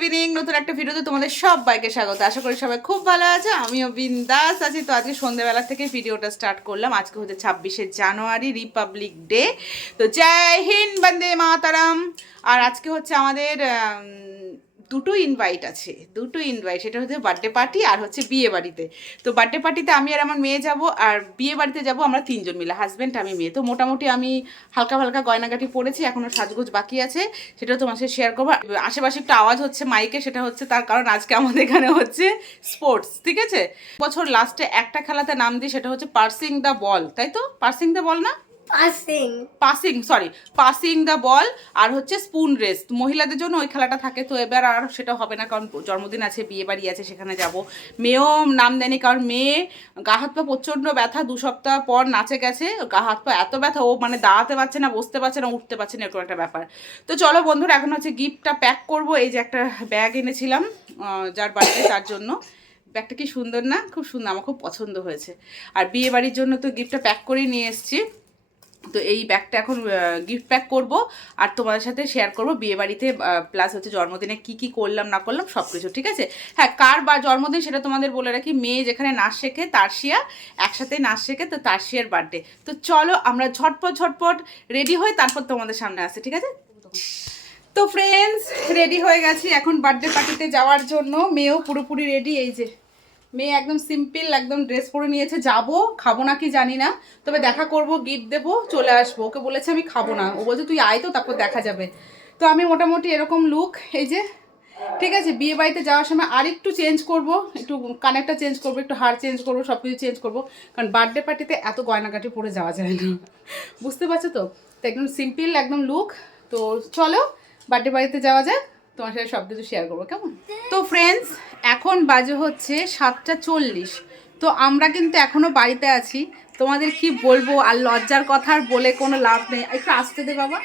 Evening নতুন একটা ভিডিওতে তোমাদের সব বাইকে স্বাগত। আশা করি সবাই খুব ভালো আছে। আমিও বিন্দাস আছি। তো আজকে সন্ধ্যেবেলা থেকে ভিডিওটা স্টার্ট করলাম। আজকে হচ্ছে ছাব্বিশে জানুয়ারি রিপাবলিক ডে। তো জয় হিন্দ বন্দে মাতারাম। আর আজকে হচ্ছে আমাদের আম, দুটো ইনভাইট আছে, দুটো ইনভাইট সেটা হচ্ছে বার্থডে পার্টি আর হচ্ছে বিয়ে বাড়িতে। তো বার্থডে পার্টিতে আমি আর আমার মেয়ে যাব আর বিয়ে বাড়িতে যাব আমরা তিনজন মিলে হাজব্যান্ড আমি মেয়ে। তো মোটামুটি আমি হালকা হালকা গয়নাগাটি পড়েছি এখনও সাজগোজ বাকি আছে, সেটা তোমার সাথে শেয়ার করব। আশেপাশে একটু আওয়াজ হচ্ছে মাইকে সেটা হচ্ছে তার কারণ আজকে আমাদের এখানে হচ্ছে স্পোর্টস ঠিক আছে? বছর লাস্টে একটা খেলাতে নাম দিই, সেটা হচ্ছে পার্সিং দ্য বল, তাই তো? পার্সিং দ্য বল না? Passing passing sorry passing the ball আর হচ্ছে স্পুন রেস্ট মহিলাদের জন্য ওই খেলাটা থাকে, তো এবার আর সেটা হবে না কারণ জন্মদিন আছে, বিয়ে বাড়ি আছে, সেখানে যাব। মেয়েও নাম দেয়নি কারণ মেয়ে গা হাত পা প্রচণ্ড ব্যথা, দু সপ্তাহ পর নাচে গেছে, গা হাত পা এত ব্যথা, ও মানে দাঁড়াতে পারছে না, বসতে পারছে না, উঠতে পারছে না, এরকম একটা ব্যাপার। তো চলো বন্ধুরা, এখন হচ্ছে গিফটটা প্যাক করব। এই যে একটা ব্যাগ এনেছিলাম যার বাড়িতে তার জন্য। ব্যাগটা কি সুন্দর না? খুব সুন্দর, আমার খুব পছন্দ হয়েছে। আর বিয়ে বাড়ির জন্য তো গিফটটা প্যাক করেই নিয়ে এসেছি। তো এই ব্যাগটা এখন গিফট প্যাক করব আর তোমাদের সাথে শেয়ার করব বিয়ে বাড়িতে প্লাস হচ্ছে জন্মদিনে কি কি করলাম, না করলাম সব কিছু ঠিক আছে? হ্যাঁ কার বা জন্মদিন সেটা তোমাদের বলে রাখি। মেয়ে যেখানে নাচ শেখে, তারশিয়া, একসাথে নাচ শেখে, তো তারশিয়ার বার্থডে তো চলো আমরা ঝটপট ঝটপট রেডি হই তারপর তোমাদের সামনে আসে, ঠিক আছে? তো ফ্রেন্ডস রেডি হয়ে গেছি এখন বার্থডে পার্টিতে যাওয়ার জন্য। মেয়েও পুরোপুরি রেডি এই যে। মেয়ে একদম সিম্পল একদম ড্রেস পরে নিয়েছে, যাব, খাব না কি জানি না। তবে দেখা করব গিফট দেবো, চলে আসব। ওকে বলেছে আমি খাব না। ও বলছে, তুই আয় তো, তারপর দেখা যাবে। তো আমি মোটামুটি এরকম লুক এই যে, ঠিক আছে, বিয়ে বাড়িতে যাওয়ার সময় আর একটু চেঞ্জ করব, একটু কানেকটা চেঞ্জ করব, একটু হার চেঞ্জ করব সব কিছু চেঞ্জ করব। কারণ বার্থডে পার্টিতে এত গয়নাগাটি পরে যাওয়া যায় না। বুঝতে পারছ তো? তো একদম সিম্পল একদম লুক তো চলো বার্থডে বাড়িতে যাওয়া যাক। তোমার সাথে সব কিছু শেয়ার করব, কেমন? তো ফ্রেন্ডস এখন বাজে হচ্ছে সাতটা চল্লিশ। তো আমরা কিন্তু এখনও বাড়িতে আছি। তোমাদের কি বলব? আর লজ্জার কথা আর বলে কোনো লাভ নেই। একটু আসতে দে বাবা।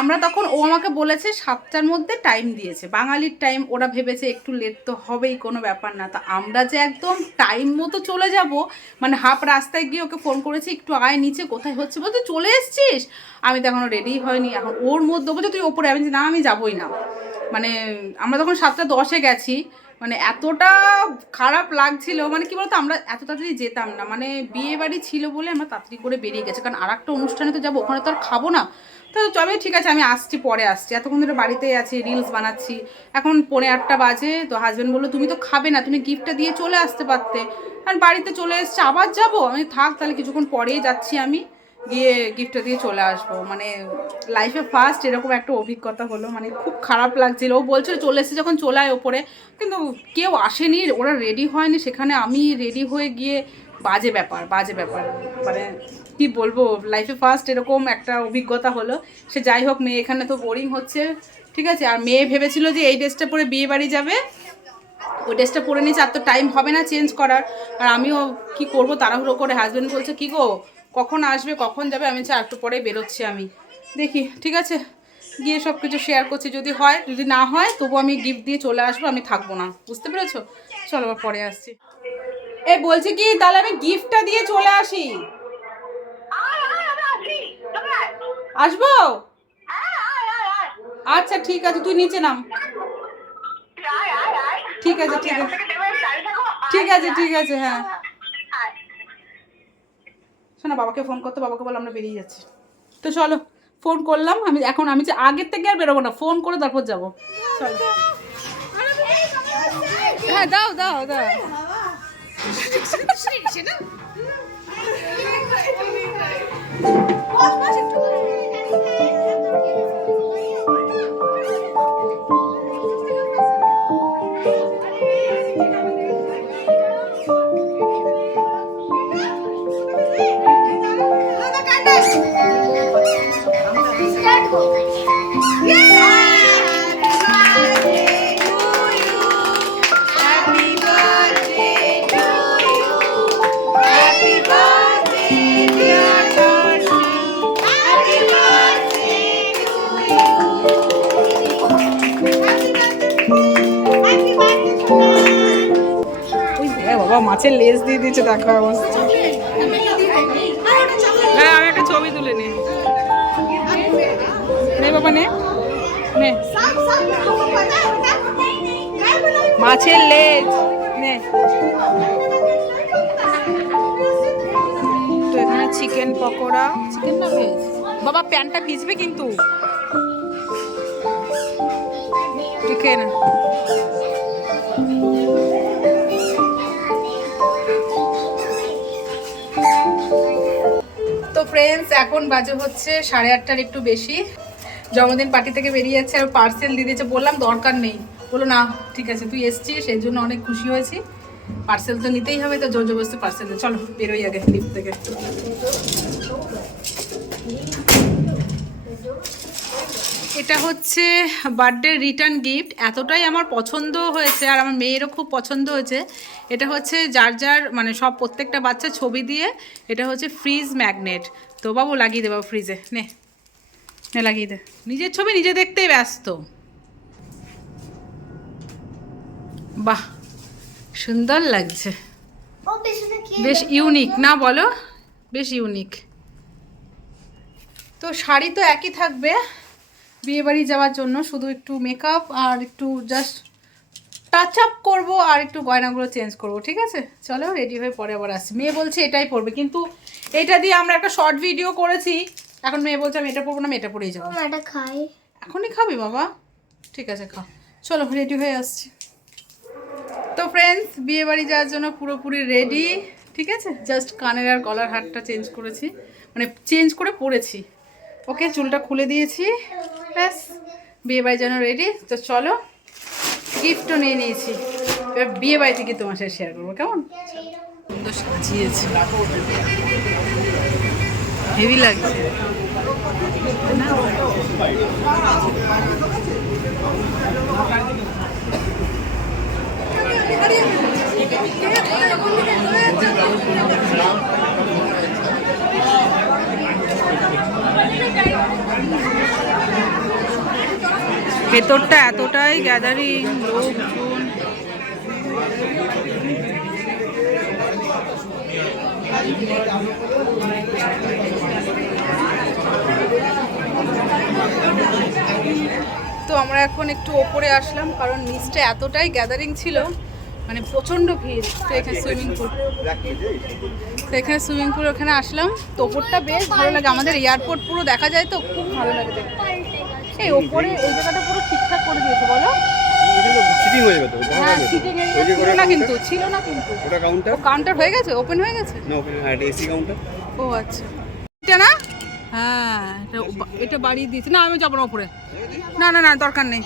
আমরা তখন ও আমাকে বলেছে সাতটার মধ্যে টাইম দিয়েছে। বাঙালির টাইম ওরা ভেবেছে একটু লেট তো হবেই, কোনো ব্যাপার না। তা আমরা যে একদম টাইম মতো চলে যাব মানে হাফ রাস্তায় গিয়ে ওকে ফোন করেছি, একটু আয় নিচে, কোথায় হচ্ছে বলতে, চলে এসছিস? আমি তো এখনও রেডি হয়নি। এখন ওর মধ্যে বলছে, তুই ওপরে আমি না, আমি যাবোই না। মানে আমরা তখন সাতটা দশে গেছি। মানে এতটা খারাপ লাগছিল মানে কি বলতো, আমরা এত তাড়াতাড়ি যেতাম না। মানে বিয়ে বাড়ি ছিল বলে আমরা তাড়াতাড়ি করে বেরিয়ে গেছে। কারণ আর একটা অনুষ্ঠানে তো যাব, ওখানে তো আর খাব না। তো তবে ঠিক আছে, আমি আসছি, পরে আসছি। এতক্ষণ ধরে বাড়িতেই আছি রিলস বানাচ্ছি। এখন পৌনে আটটা বাজে, তো হাজব্যান্ড বলল, তুমি তো খাবে না, তুমি গিফটটা দিয়ে চলে আসতে পারতে। কারণ বাড়িতে চলে এসছে, আবার যাব? আমি থাক, তাহলে কিছুক্ষণ পরেই যাচ্ছি আমি। গিয়ে গিফটটা দিয়ে চলে আসব। মানে লাইফে ফার্স্ট এরকম একটা অভিজ্ঞতা হলো। মানে খুব খারাপ লাগছিল। ও বলছিল চলে এসেছে যখন চলায় ওপরে। কিন্তু কেউ আসেনি, ওরা রেডি হয়নি। সেখানে আমি রেডি হয়ে গিয়ে বাজে ব্যাপার বাজে ব্যাপার। মানে কি বলব লাইফে ফার্স্ট এরকম একটা অভিজ্ঞতা হলো। সে যাই হোক, মেয়ে এখানে তো বোরিং হচ্ছে। ঠিক আছে? আর মেয়ে ভেবেছিল যে এই ড্রেসটা পরে বিয়ে বাড়ি যাবে। ওই ড্রেসটা পরে নিয়েছে, আর তো টাইম হবে না চেঞ্জ করার। আর আমিও কি করব, তাড়াহুড়ো করে হাজব্যান্ড বলছে, কি গো কখন আসবে, কখন যাবে, আমি চাই একটু পরে বেরোচ্ছি আমি। দেখি, ঠিক আছে? গিয়ে সব কিছু শেয়ার করছি। যদি হয়, যদি না হয়, তবু আমি গিফট দিয়ে চলে আসব, আমি থাকব না। বুঝতে পেরেছ? চলো আবার পরে আসছি। এ, বলছি কি, তাহলে আমি গিফটটা দিয়ে চলে আসি। আসব? আচ্ছা ঠিক আছে, তুই নিচে নাম। ঠিক আছে ঠিক আছে। ঠিক আছে ঠিক আছে হ্যাঁ। শোনা বাবাকে ফোন করতে, বাবাকে বলে আমরা বেরিয়ে যাচ্ছি। তো চলো ফোন করলাম, আমি এখন আমি যে আগের থেকে আর বেরোবো না ফোন করে তারপর যাব। চলো। হ্যাঁ দাও দাও দাও। মাছের লেজ দিয়ে দিয়েছে দেখা অবস্থা। হ্যাঁ আমি একটা ছবি তুলে নি নে বাবা নে। নে। মাছের লেজ নে। তো এখানে চিকেন পকোড়া। চিকেন না ভেজ বাবা প্যানটা ভিজবে কিন্তু। দেখে না। ফ্রেন্ডস এখন বাজে হচ্ছে সাড়ে আটটার একটু বেশি। জন্মদিন পার্টি থেকে বেরিয়ে যাচ্ছে আর পার্সেল দিয়ে দিয়েছে। বললাম, দরকার নেই। বলো না, ঠিক আছে, তুই এসছিস সেই জন্য অনেক খুশি হয়েছি। পার্সেল তো নিতেই হবে, তো জোর জবরদস্তি পার্সেল চলো, বেরোই আগে ফ্লিপ থেকে এটা হচ্ছে বার্থডে রিটার্ন গিফট এতটাই আমার পছন্দ হয়েছে আর আমার মেয়েরও খুব পছন্দ হয়েছে। এটা হচ্ছে যার যার মানে সব প্রত্যেকটা বাচ্চা ছবি দিয়ে এটা হচ্ছে ফ্রিজ ম্যাগনেট তো বাবু লাগিয়ে দে বাবু ফ্রিজে নে। নে লাগিয়ে দে। নিজের ছবি নিজে দেখতেই ব্যস্ত। বাহ সুন্দর লাগছে। বেশ ইউনিক না বলো? বেশ ইউনিক তো শাড়ি তো একই থাকবে। বিয়ে বাড়ি যাওয়ার জন্য শুধু একটু মেকআপ আর একটু জাস্ট টাচ আপ করব আর একটু গয়নাগুলো চেঞ্জ করব ঠিক আছে? চলো রেডি হয়ে পরে আবার আসছি। মেয়ে বলছে এটাই পরবে কিন্তু এটা দিয়ে আমরা একটা শর্ট ভিডিও করেছি। এখন মেয়ে বলছে আমি এটা পরবো না আমি এটা পরেই যাব। এটা খাই। এখনই খাবি বাবা? ঠিক আছে খা চলো রেডি হয়ে আসছি। তো ফ্রেন্ডস বিয়ে বাড়ি যাওয়ার জন্য পুরোপুরি রেডি ঠিক আছে? জাস্ট কানের আর গলার হারটা চেঞ্জ করেছি। মানে চেঞ্জ করে পরেছি। ওকে চুলটা খুলে দিয়েছি। ব্যাস বিয়ে বাড়ির জন্য রেডি তো চলো গিফটও নিয়ে নিয়েছি। এবার বিয়ে বাড়ি থেকে তোমার সাথে শেয়ার করব কেমন? সুন্দর সাজিয়েছে। হেভি লাগছে। না ভেতরটা এতটাই গ্যাদারিং লোকজন। তো আমরা এখন একটু ওপরে আসলাম, কারণ নিচটা এতটাই গ্যাদারিং ছিল মানে প্রচণ্ড ভিড়। তো এখানে সুইমিং পুল তো এখানে সুইমিং পুল ওখানে আসলাম। তো ওপরটা বেশ ভালো লাগে। আমাদের এয়ারপোর্ট পুরো দেখা যায় তো, খুব ভালো লাগে দেখতে। এই ওপরে এই জায়গাটা পুরো ঠিকঠাক করে দিয়েছে বলো? সিটিং হয়ে হ্যাঁ সিটিং ওই যে ছিল না কিন্তু ছিল না কিন্তু। ওটা কাউন্টার কাউন্টার হয়ে গেছে? ওপেন হয়ে গেছে? না ওখানে হ্যাঁ এসি কাউন্টার ও আচ্ছা। এটা না? হ্যাঁ এটা এটা বাড়িয়ে দিয়েছে। না আমি যাব না ওপরে। না না না দরকার নেই।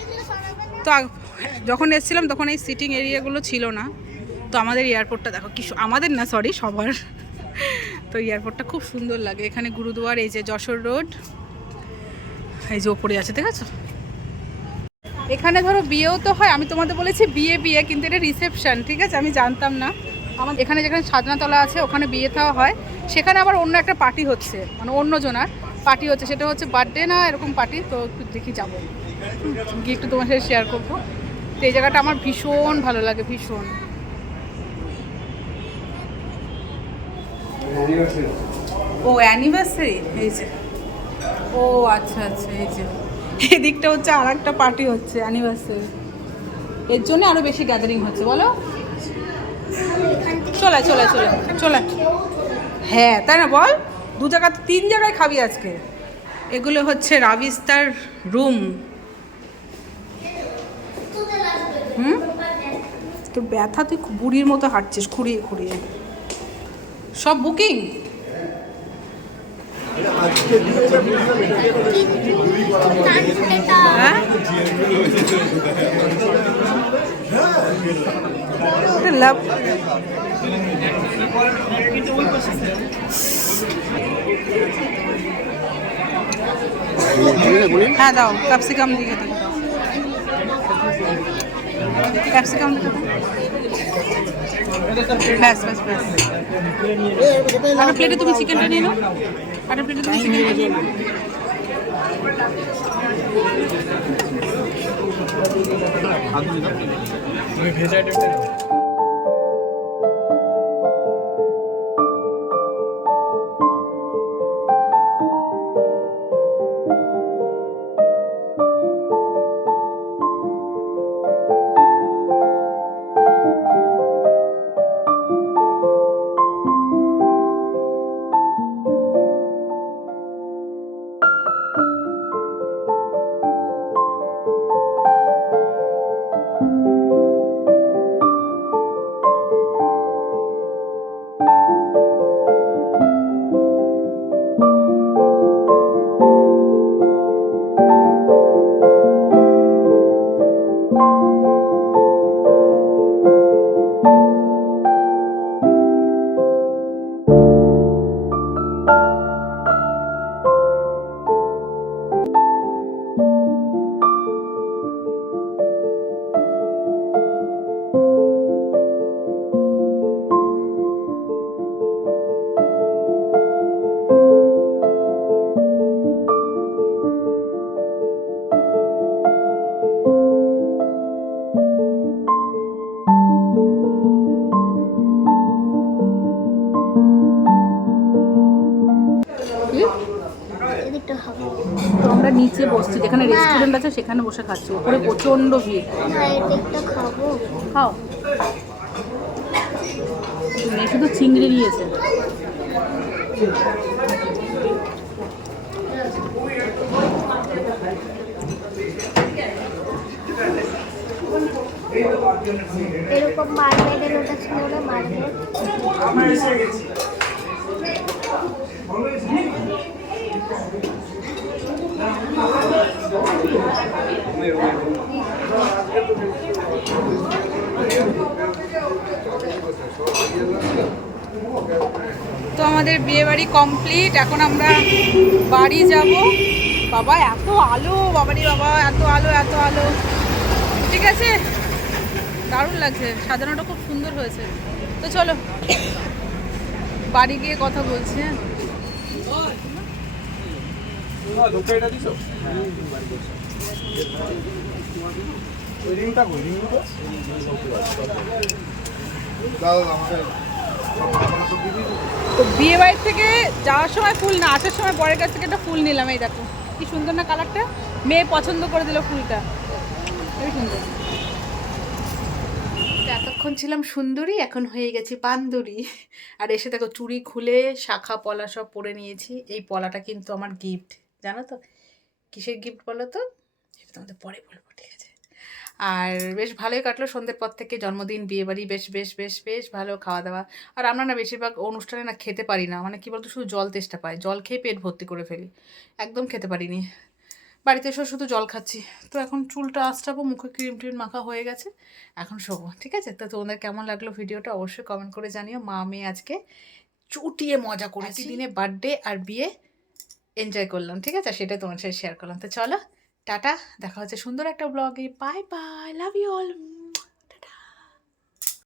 তো যখন এসেছিলাম তখন এই সিটিং এরিয়াগুলো ছিল না। তো আমাদের এয়ারপোর্টটা দেখো কি আমাদের না সরি সবার। তো এয়ারপোর্টটা খুব সুন্দর লাগে। এখানে গুরুদুয়ার এই যে যশোর রোড এই যে ওপরে আছে ঠিক আছে? এখানে ধরো বিয়েও তো হয় আমি তোমাদের বলেছি বিয়ে বিয়ে কিন্তু এটা রিসেপশন ঠিক আছে? আমি জানতাম না। আমার এখানে যেখানে সাজনাতলা আছে ওখানে বিয়ে থাওয়া হয়। সেখানে আবার অন্য একটা পার্টি হচ্ছে মানে অন্য জনার পার্টি হচ্ছে। সেটা হচ্ছে বার্থডে না এরকম পার্টি তো একটু দেখি যাব। গিয়ে একটু তোমার সাথে শেয়ার করব। তো এই জায়গাটা আমার ভীষণ ভালো লাগে ভীষণ। ও অ্যানিভার্সারি এই যে। ও আচ্ছা আচ্ছা এই যে। এদিকটা হচ্ছে আর একটা পার্টি হচ্ছে অ্যানিভার্সারি এর জন্য আরও বেশি গ্যাদারিং হচ্ছে, বলো? চলে চলে চলে চলে। হ্যাঁ তাই না, বল? দু জায়গা, তিন জায়গায় খাবি আজকে। এগুলো হচ্ছে রাবিস্তার রুম হুম? তোর ব্যথা, তুই বুড়ির মতো হাঁটছিস। খুঁড়িয়ে খুঁড়িয়ে সব বুকিং লাভ হ্যাঁ দাও। ক্যাপসিকাম দিকে দিও। ক্যাপসিকাম দিকে ব্যাস ব্যাস ব্যাস। একটা প্লেটে তুমি চিকেনটা নিয়ে নাও। একটা প্লেটে তুমি চিকেনটা নিয়ে নাও। তুমি ভেজ আইটেমটা যেখানে রেস্টুরেন্ট আছে, সেখানে বসে খাচ্ছি। ওপরে প্রচণ্ড ভিড়। খাও। মেয়ে শুধু চিংড়ি নিয়েছে। এরকম মারমেড তো আমাদের বিয়ে বাড়ি কমপ্লিট। এখন আমরা বাড়ি যাব। বাবা, এত আলো, বাবারি বাবা, এত আলো এত আলো। ঠিক আছে? দারুণ লাগছে। সাজানোটা খুব সুন্দর হয়েছে। তো চলো, বাড়ি গিয়ে কথা বলছি হ্যাঁ? তো বিয়ে বাড়ির থেকে যাওয়ার সময় ফুল না, আসার সময় পরের কাছ থেকে একটা ফুল নিলাম, এই দেখো। কি সুন্দর না কালারটা? মেয়ে পছন্দ করে দিল ফুলটা। খুবই সুন্দর। এতক্ষণ ছিলাম সুন্দরী, এখন হয়ে গেছি বান্দরী। আর এসে দেখো চুড়ি খুলে, শাখা, পলা সব পরে নিয়েছি। এই পলাটা কিন্তু আমার গিফট জানো তো? কিসের গিফট বলো তো? সেটা তোমাদের পরে বলব। আর বেশ ভালোই কাটলো সন্ধ্যের পর থেকে জন্মদিন বিয়ে বাড়ি বেশ বেশ বেশ বেশ ভালো খাওয়া দাওয়া আর আমরা না বেশিরভাগ অনুষ্ঠানে না খেতে পারি না মানে কি বলতো শুধু জল তেষ্টা পাই জল খেয়ে পেট ভর্তি করে ফেলি। একদম খেতে পারিনি। বাড়িতে এসেও শুধু জল খাচ্ছি। তো এখন চুলটা আঁচড়াবো মুখে ক্রিম ট্রিম মাখা হয়ে গেছে এখন শোবো ঠিক আছে? তো তোমাদের কেমন লাগল ভিডিওটা অবশ্যই কমেন্ট করে জানিও। মা মেয়ে আজকে চুটিয়ে মজা করেছি দিনে বার্থডে আর বিয়ে এনজয় করলাম ঠিক আছে? সেটা তোমার সাথে শেয়ার করলাম। তো চলো টাটা দেখা হচ্ছে সুন্দর একটা ব্লগে bye bye love you all